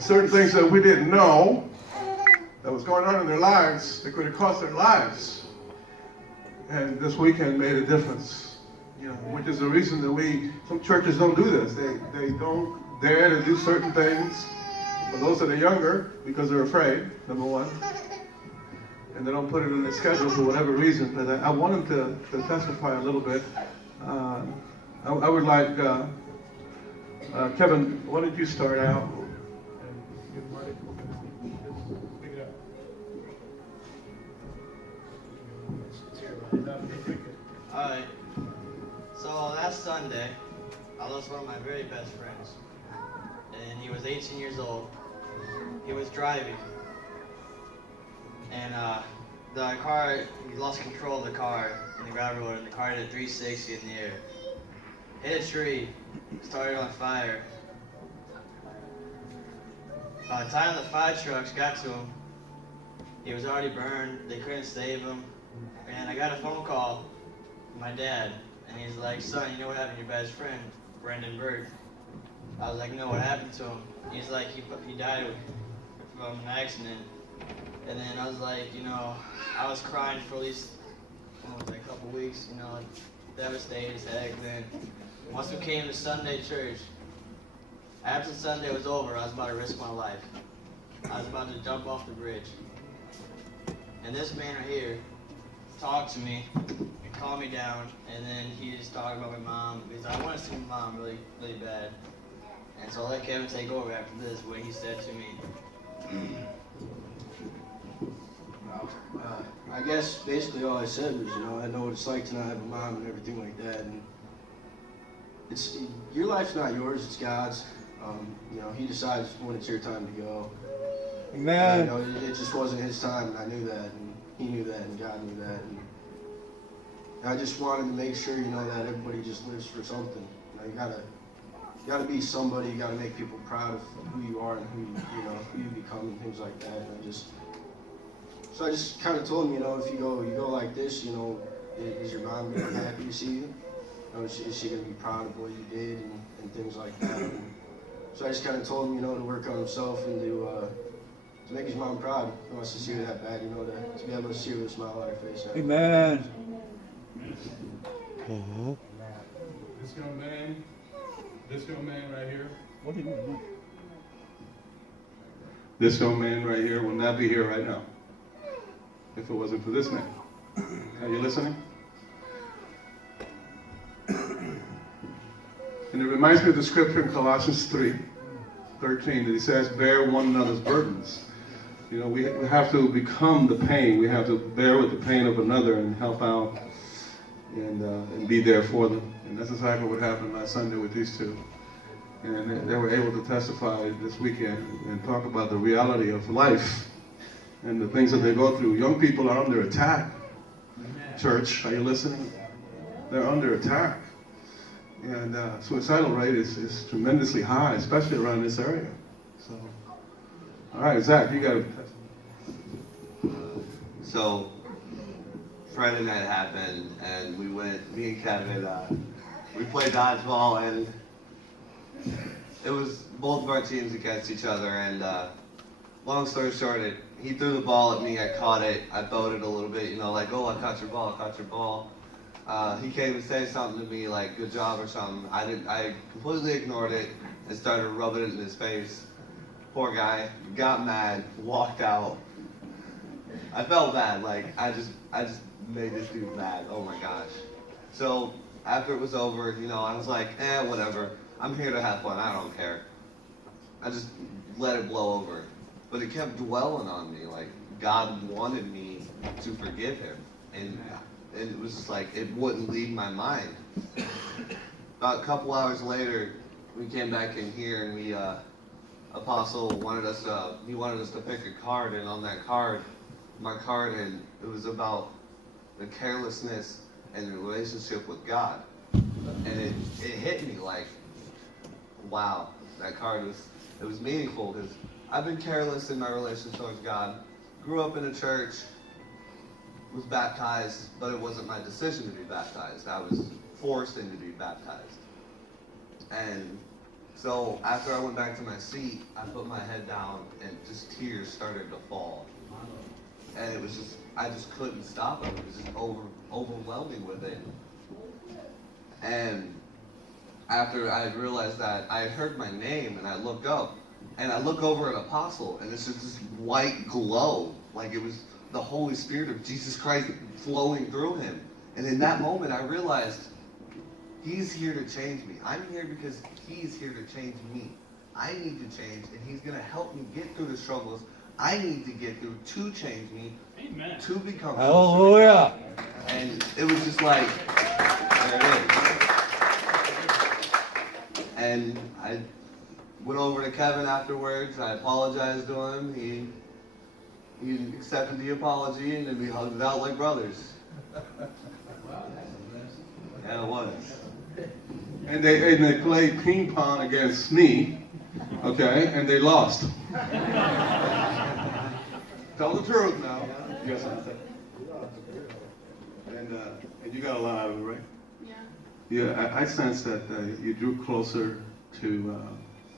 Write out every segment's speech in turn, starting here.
And certain things that we didn't know that was going on in their lives, that could have cost their lives. And this weekend made a difference, which is the reason that some churches don't do this. They don't dare to do certain things for those that are younger because they're afraid, number one. And they don't put it in their schedule for whatever reason. But I want them to testify a little bit. I would like, Kevin, why don't you start out? Alright, so last Sunday, I lost one of my very best friends, and he was 18 years old. He was driving, and the car, he lost control of the car in the gravel road, and the car did a 360 in the air. Hit a tree, started on fire. By the time the fire trucks got to him, he was already burned. They couldn't save him. And I got a phone call from my dad, and he's like, "Son, you know what happened to your best friend, Brendan Berg?" I was like, "No, what happened to him?" He's like, he died from an accident. And then I was like, I was crying for at least a couple weeks, devastated as heck. Then once we came to Sunday church, after Sunday was over, I was about to risk my life. I was about to jump off the bridge. And this man right here talked to me and calmed me down, and then he just talked about my mom, because I want to see my mom really, really bad. And so I'll let Kevin take over after this, what he said to me. I guess basically all I said was, I know what it's like to not have a mom and everything like that. And your life's not yours, it's God's. He decides when it's your time to go. Amen. And, it just wasn't his time, and I knew that, and he knew that, and God knew that. And I just wanted to make sure, that everybody just lives for something. You gotta be somebody. You gotta make people proud of who you are and who you become and things like that. And so I just kind of told him, if you go like this, is your mom gonna be happy to see you? Is she gonna be proud of what you did and things like that? And so I just kind of told him, to work on himself and to make his mom proud. He wants to see her that bad, to be able to see her with a smile on her face. Amen. This young man right here. What do you mean? This young man right here will not be here right now if it wasn't for this man. Are you listening? And it reminds me of the scripture in Colossians 3:13 that he says, "Bear one another's burdens." We have to become the pain. We have to bear with the pain of another and help out and be there for them. And that's exactly what happened last Sunday with these two. And they were able to testify this weekend and talk about the reality of life and the things that they go through. Young people are under attack. Church, are you listening? They're under attack. And suicidal rate is tremendously high, especially around this area. So, all right, Zach, you got to testify. So, Friday night happened, and me and Kevin, we played dodgeball, and it was both of our teams against each other, and long story short, he threw the ball at me, I caught it, I boated a little bit, like, "Oh, I caught your ball. He came and said something to me, like, "Good job," or something. I completely ignored it and started rubbing it in his face. Poor guy, got mad, walked out. I felt bad, like, I just made this dude mad, oh my gosh. So, after it was over, I was like, whatever. I'm here to have fun, I don't care. I just let it blow over. But it kept dwelling on me, like, God wanted me to forgive him. And it was just like, it wouldn't leave my mind. About a couple hours later, we came back in here, and Apostle wanted us to pick a card, and on that card, my card, and it was about the carelessness and the relationship with God. And it hit me like, wow, that card was meaningful, because I've been careless in my relationship with God. Grew up in a church, was baptized, but it wasn't my decision to be baptized. I was forced into be baptized. And So after I went back to my seat, I put my head down and just tears started to fall. And it was just, I just couldn't stop it. It was just overwhelming with it. And after I realized that, I had heard my name and I looked up. And I look over at Apostle and it's just this white glow. Like it was the Holy Spirit of Jesus Christ flowing through him. And in that moment, I realized he's here to change me. I'm here because he's here to change me. I need to change, and he's going to help me get through the struggles I need to get through to change me, Amen. to become Hallelujah. And it was just like, there it is. And I went over to Kevin afterwards. I apologized to him. He accepted the apology, and then we hugged it out like brothers. Yeah, it was. And they played ping pong against me, okay, and they lost. Tell the truth now. Yes, and you got a lot out of it, right? Yeah. Yeah, I sense that you drew closer to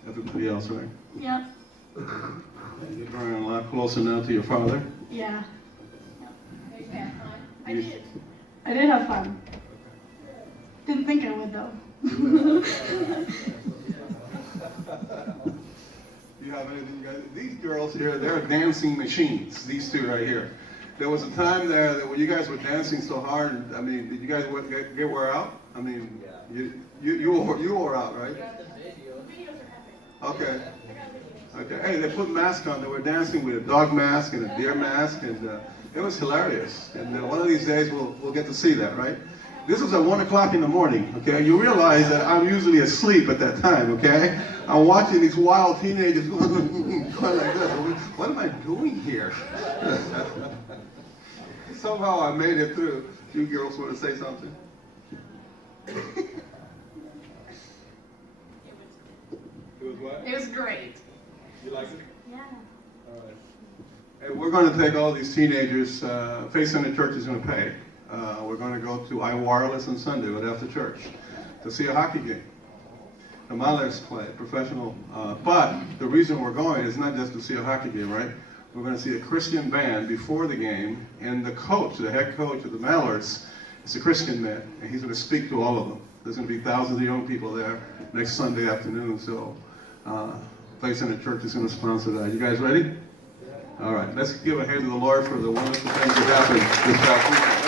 everybody else, right? Yeah. And you're drawing a lot closer now to your father. Yeah. I did. I did have fun. Didn't think I would though. You have anything, guys? These girls here, they're dancing machines. These two right here. There was a time there that when you guys were dancing so hard. I mean, did you guys get wear out? I mean, you wore out, right? Okay. Okay. Hey, they put masks on. They were dancing with a dog mask and a deer mask, and it was hilarious. And one of these days we'll get to see that, right? This was at 1 o'clock in the morning, okay? You realize that I'm usually asleep at that time, okay? I'm watching these wild teenagers going like this. What am I doing here? Somehow I made it through. You girls want to say something? It was what? It was great. You like it? Yeah. All right. Hey, we're going to take all these teenagers. Faith Center Church is going to pay. We're going to go to iWireless on Sunday right after church to see a hockey game. The Mallards play professional, but the reason we're going is not just to see a hockey game, right? We're going to see a Christian band before the game, and the coach, the head coach of the Mallards, is a Christian man, and he's going to speak to all of them. There's going to be thousands of young people there next Sunday afternoon, so Faith Center Church is going to sponsor that. You guys ready? All right, let's give a hand to the Lord for the wonderful things that happened this past weekend.